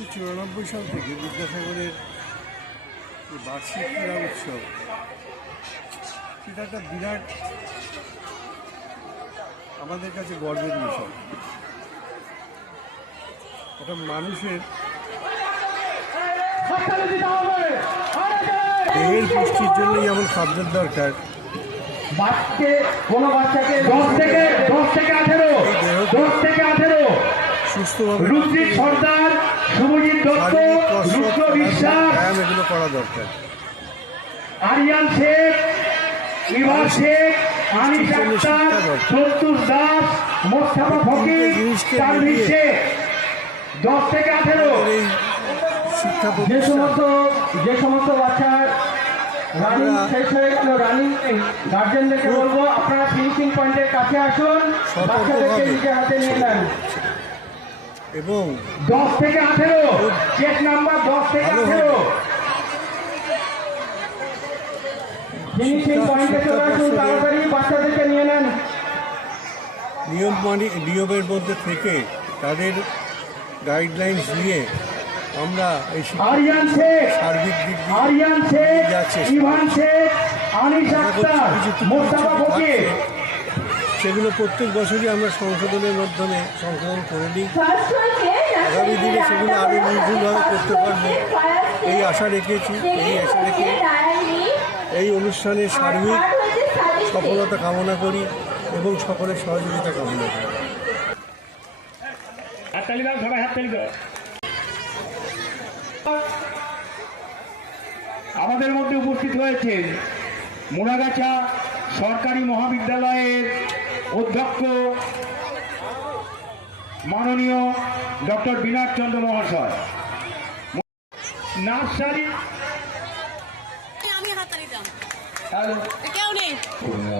সাল থেকে বিদ্যাসাগরের বার্ষিক ক্রীড়া উৎসব, সেটা একটা বিরাট আমাদের কাছে গর্বের বিষয়। একটা মানুষের দেহের পুষ্টির জন্যই যেমন খাদ্যের দরকার, সুস্থভাবে ব্যায়াম এগুলো করা দরকার। আরিয়ান শেখ, ইভান শেখ, আনিস আক্তার, সন্তোষ দাস, মোস্তফা ফকির, তানভীর শেখ, 10 থেকে 18। যে সমস্ত বাচ্চার রানিং শেষ হয়ে গেল, রানিং গার্জেনদেরকে বলবো আপনারা ফিনিশিং পয়েন্টের কাছে আসুন, বাচ্চাদেরকে নিজের হাতে নিয়ে নেন। এবং 10 থেকে 18, চেক নাম্বার 10 থেকে 18, ফিনিশিং পয়েন্টে চলে আসুন, তাড়াতাড়ি বাচ্চাদেরকে নিয়ে নেন। নিয়মের মধ্যে থেকে তাদের গাইডলাইন্স নিয়ে আমরা এই আরিয়ান শেখ, সার্বিক দিক আরিয়ান শেখ, ইভান শেখ, আনিস আক্তার, মোস্তফা ফকির, সেগুলো প্রত্যেক বছরই আমরা সংশোধনের মাধ্যমে সংশোধন করে নিই। আগামী দিনে সেগুলো আরও নির্ভুলভাবে করতে পারবো এই আশা রেখেছি। এই অনুষ্ঠানের সার্বিক সফলতা কামনা করি এবং সকলের সহযোগিতা কামনা করি। আমাদের মধ্যে উপস্থিত হয়েছেন মুনাগাছা সরকারি মহাবিদ্যালয়ের অধ্যক্ষ মাননীয় ডক্টর বিনায়ক চন্দ্র মহাশয়। নার্সারি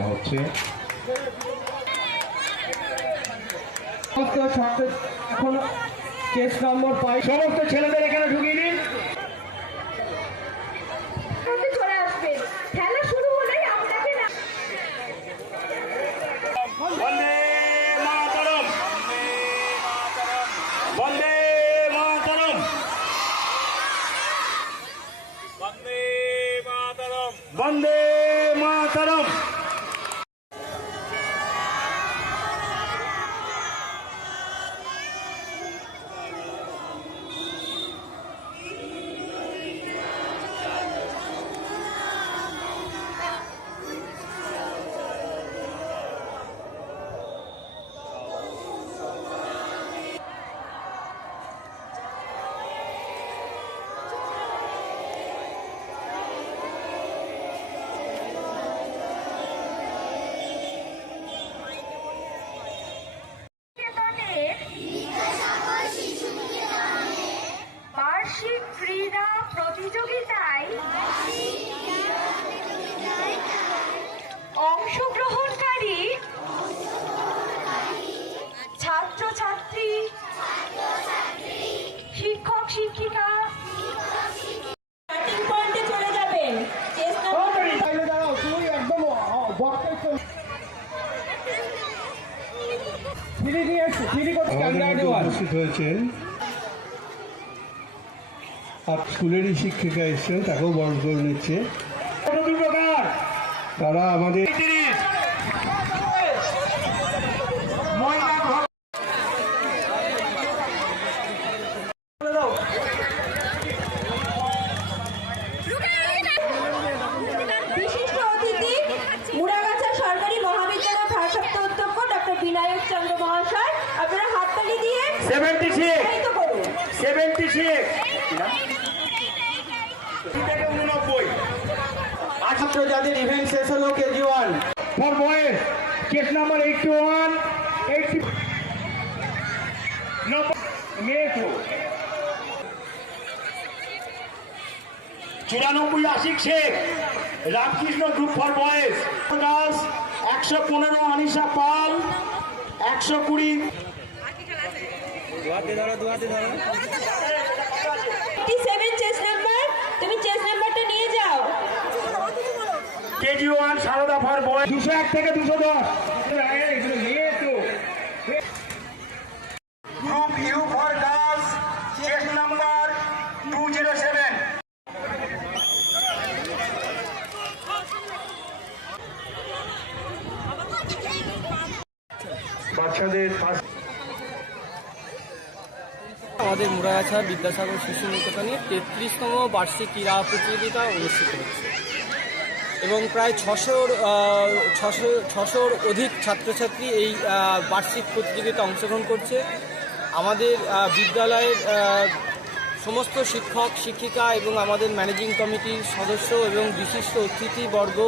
হচ্ছে এখন কেস নম্বর পাই, সমস্ত ছেলেদের এখানে ঢুকিয়ে দিন। বন্দে মাতরম। বার্ষিক ক্রীড়া প্রতিযোগিতায় অংশগ্রহণকারী ছাত্রছাত্রী, শিক্ষক শিক্ষিকা পয়েন্টে চলে যাবেন। উপস্থিত হয়েছেন স্কুলেরই শিক্ষিকা এসছেন, তাকেও বরণ করে নিচ্ছে। তারা আমাদের বিশিষ্ট অতিথি মুনাগাছা সরকারি মহাবিদ্যালয়ের ভারপ্রাপ্ত অধ্যক্ষ ডক্টর বিনায়ক চন্দ্র মহাশয়, আপনারা হাততালি দিয়ে 76 করুন। 76 যাদের ইভেন্ট শেষ হলো KG1 for boys case number 81, 80 মেয়েকো 94 Ashik Sheikh, Ramakrishna group for boys Das 115, Anisha Pal 120। KG1 Sarada for boys 201 থেকে 210। Group U for girls chess number আমাদের মুরাগাছা বিদ্যাসাগর শিশু নিকেতনে 33তম বার্ষিক ক্রীড়া প্রতিযোগিতা অনুষ্ঠিত হচ্ছে এবং প্রায় 600-র অধিক ছাত্রছাত্রী এই বার্ষিক প্রতিযোগিতা অংশগ্রহণ করছে। আমাদের বিদ্যালয়ের সমস্ত শিক্ষক শিক্ষিকা এবং আমাদের ম্যানেজিং কমিটির সদস্য এবং বিশিষ্ট অতিথিবর্গ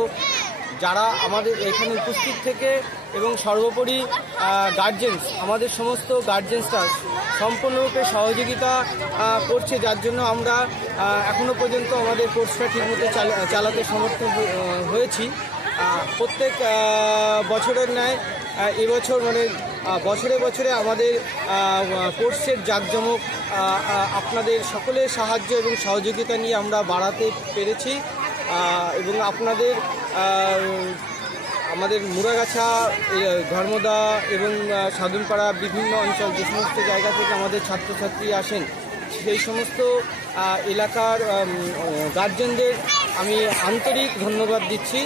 যারা আমাদের এখানে উপস্থিত থেকে এবং সর্বোপরি গার্জেন্স, আমাদের সমস্ত গার্জেন্সরা সম্পূর্ণরূপে সহযোগিতা করছে, যার জন্য আমরা এখনও পর্যন্ত আমাদের কোর্সটা ঠিকমতো চালাতে সমর্থন হয়েছি। প্রত্যেক বছরের ন্যায় এবছর মানে বছরে বছরে আমাদের কোর্সের জাঁকজমক আপনাদের সকলের সাহায্য এবং সহযোগিতা নিয়ে আমরা বাড়াতে পেরেছি এবং আপনাদের আমাদের মুরাগাছা, ধর্মদা এবং সাধনপাড়া বিভিন্ন অঞ্চল যে সমস্ত জায়গা থেকে আমাদের ছাত্রছাত্রী আসেন সেই সমস্ত এলাকার গার্জেনদের আমি আন্তরিক ধন্যবাদ দিচ্ছি।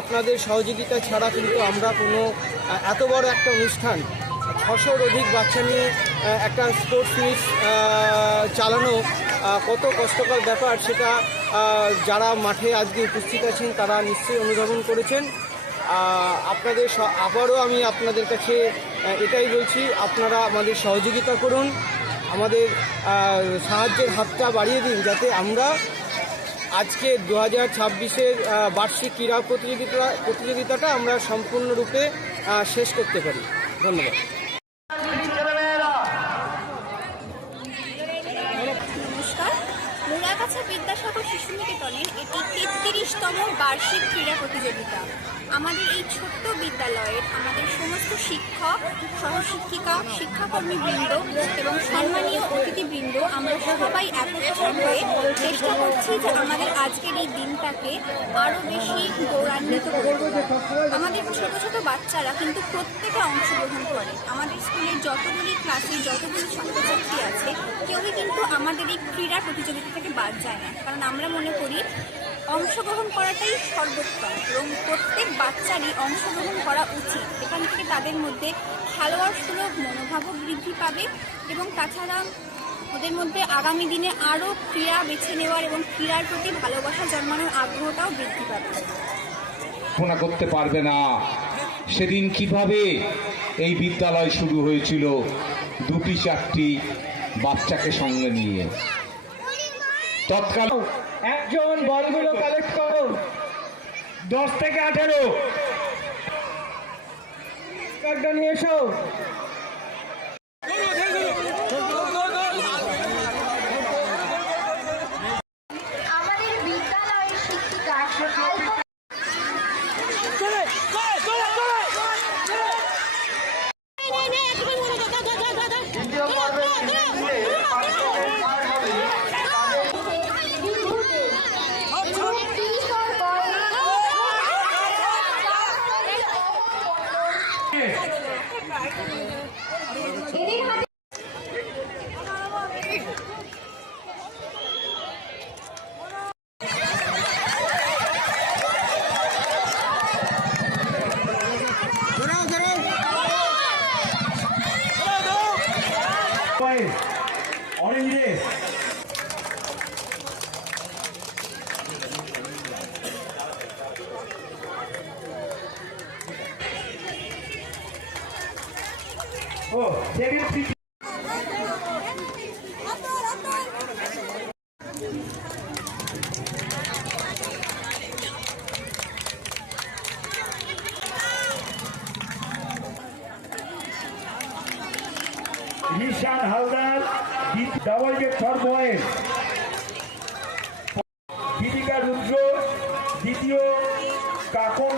আপনাদের সহযোগিতা ছাড়া কিন্তু আমরা কোনো এত বড় একটা অনুষ্ঠান 600-র অধিক বাচ্চা নিয়ে একটা স্পোর্টস মিট চালানো কত কষ্টকর ব্যাপার সেটা যারা মাঠে আজকে উপস্থিত আছেন তারা নিশ্চয়ই অনুধাবন করেছেন। আপনাদের আবারও আমি আপনাদের কাছে এটাই বলছি, আপনারা আমাদের সহযোগিতা করুন, আমাদের সাহায্যের হাতটা বাড়িয়ে দিন যাতে আমরা আজকে 2026-এর বার্ষিক ক্রীড়া প্রতিযোগিতাটা আমরা সম্পূর্ণরূপে শেষ করতে পারি। ধন্যবাদ। নমস্কার। মুরাগাছা বিদ্যাসাগর শিশু নিকেতনের এটি 33তম বার্ষিক ক্রীড়া প্রতিযোগিতা। আমাদের এই ছোট্ট বিদ্যালয়ের আমাদের সমস্ত শিক্ষক, সহশিক্ষিকা, শিক্ষাকর্মীবৃন্দ এবং সম্মানীয় অতিথিবৃন্দ আমরা সবাই একত্রিত হয়ে চেষ্টা করছি যে আমাদের আজকের এই দিনটাকে আরও বেশি গৌরবান্বিত করব। আমাদের ছোট ছোট বাচ্চারা কিন্তু প্রত্যেকে অংশগ্রহণ করে। আমাদের স্কুলের যতগুলি ক্লাসে যতগুলি ছাত্রছাত্রী আছে কেউই কিন্তু আমাদের এই ক্রীড়া প্রতিযোগিতা থেকে বাদ যায় না, কারণ আমরা মনে করি অংশগ্রহণ করাটাই সর্বোত্তম এবং প্রত্যেক বাচ্চারই অংশগ্রহণ করা উচিত। এখান থেকে তাদের মধ্যে খেলোয়াড় সুলভ মনোভাবও বৃদ্ধি পাবে এবং তাছাড়া ওদের মধ্যে আগামী দিনে আরও ক্রীড়া বেছে নেওয়ার এবং ক্রীড়ার প্রতি ভালোবাসা জন্মানোর আগ্রহটাও বৃদ্ধি পাবে। কল্পনা করতে পারবে না সেদিন কিভাবে এই বিদ্যালয় শুরু হয়েছিল 2-4টি বাচ্চাকে সঙ্গে নিয়ে। তৎকাল একজন বলগুলো কালেক্ট করো, 10 থেকে 18 কার্ডটা নিয়ে এসো। আমাদের বিদ্যালয়ের শিক্ষিকা অরেঞ্জ রেস ও second Ishan Haldar double get 4 point, Deepika Rudra দ্বিতীয়, কাকন